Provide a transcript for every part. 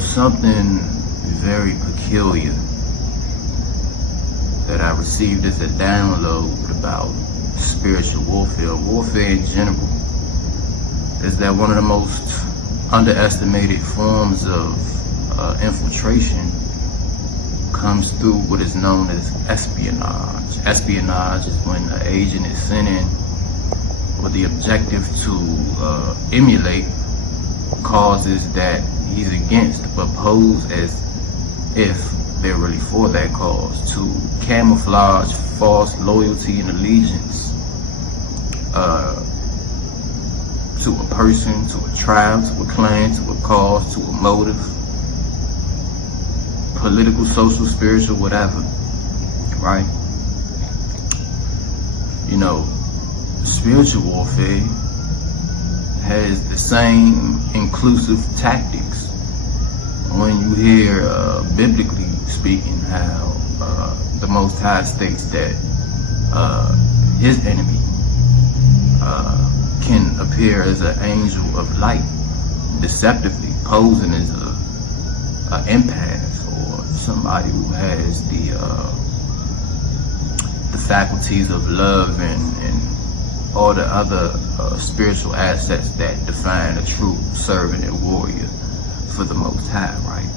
Something very peculiar that I received as a download about spiritual warfare in general, is that one of the most underestimated forms of infiltration comes through what is known as espionage. Espionage is when an agent is sent in with the objective to emulate causes that he's against, but pose as if they're really for that cause, to camouflage false loyalty and allegiance to a person, to a tribe, to a clan, to a cause, to a motive, political, social, spiritual, whatever, right? Spiritual warfare has the same inclusive tactics. When you hear, biblically speaking, how the Most High states that his enemy can appear as an angel of light, deceptively posing as an empath or somebody who has the faculties of love and all the other spiritual assets that define a true servant and warrior for the Most High, right?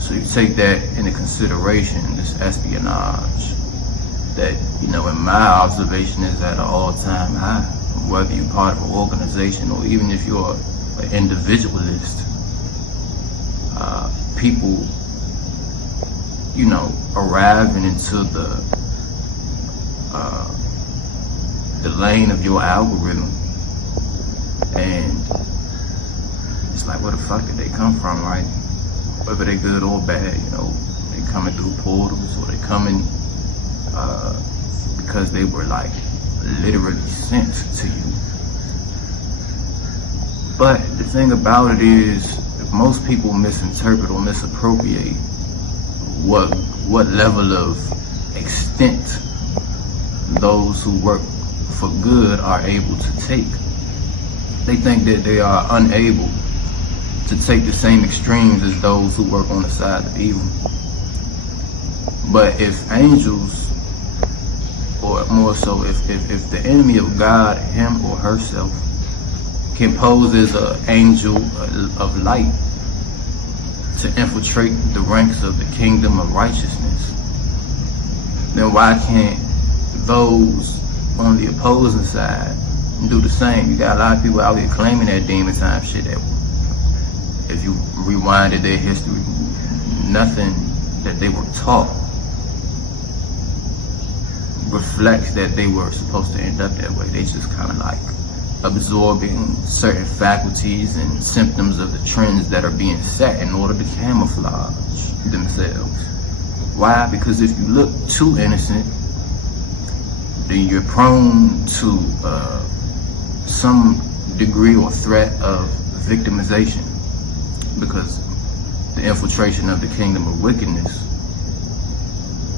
So you take that into consideration, this espionage, that, in my observation is at an all-time high, whether you're part of an organization or even if you're an individualist. People, arriving into the lane of your algorithm, and it's like, where the fuck did they come from, right? Whether they're good or bad, they coming through portals, or they coming because they were like literally sent to you. But the thing about it is, most people misinterpret or misappropriate what level of extent those who work for good are able to take. They think that they are unable to take the same extremes as those who work on the side of evil. But if angels, or more so, if the enemy of God, him or herself, can pose as an angel of light to infiltrate the ranks of the kingdom of righteousness, then why can't those on the opposing side do the same? You got a lot of people out here claiming that demon time shit that, if you rewinded their history, nothing that they were taught reflects that they were supposed to end up that way. They just kind of like absorbing certain faculties and symptoms of the trends that are being set in order to camouflage themselves. Why? Because if you look too innocent, then you're prone to some degree or threat of victimization, because the infiltration of the kingdom of wickedness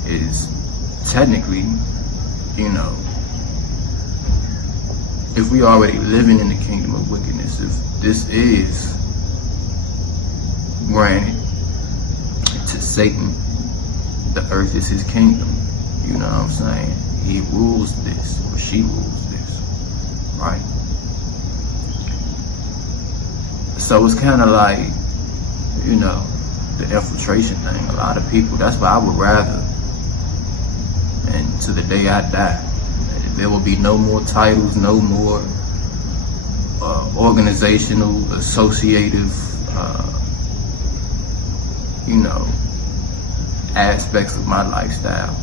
is technically, if we already living in the kingdom of wickedness, if this is granted to Satan, the earth is his kingdom, you know what I'm saying? He rules this, or she rules this, right? So it's kind of like, the infiltration thing. A lot of people, that's why I would rather, and to the day I die, there will be no more titles, no more organizational, associative, aspects of my lifestyle.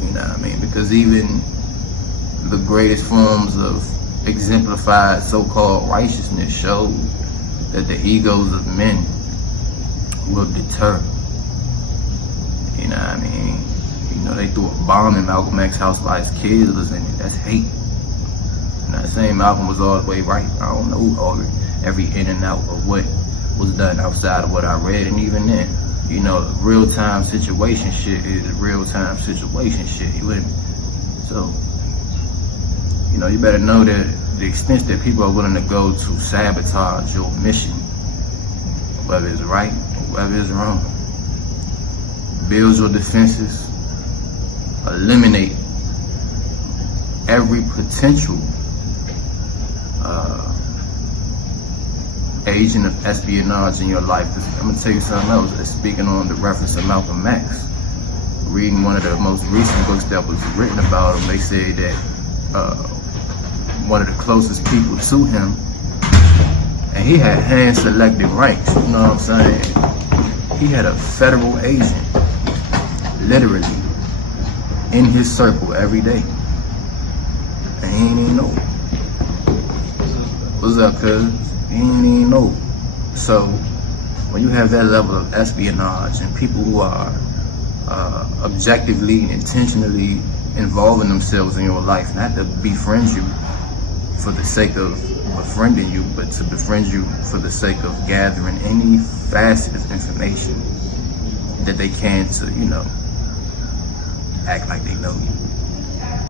You know what I mean? Because even the greatest forms of exemplified so-called righteousness show that the egos of men will deter. You know what I mean? They threw a bomb in Malcolm X's house by his kids listening. That's hate. I'm not saying Malcolm was all the way right. I don't know every in and out of what was done outside of what I read, and even then, real-time situation shit is real-time situation shit. You with me? So, you better know that the extent that people are willing to go to sabotage your mission whether it's right or whether it's wrong. Build your defenses. Eliminate every potential agent of espionage in your life. I'm gonna tell you something else. Speaking on the reference of Malcolm X, reading one of the most recent books that was written about him, they say that one of the closest people to him, and he had hand-selected ranks, you know what I'm saying? He had a federal agent, literally, in his circle every day. And he ain't even know. What's up, cuz? He ain't even know. So, when you have that level of espionage and people who are objectively, intentionally involving themselves in your life, not to befriend you for the sake of befriending you, but to befriend you for the sake of gathering any facet of information that they can to, act like they know you.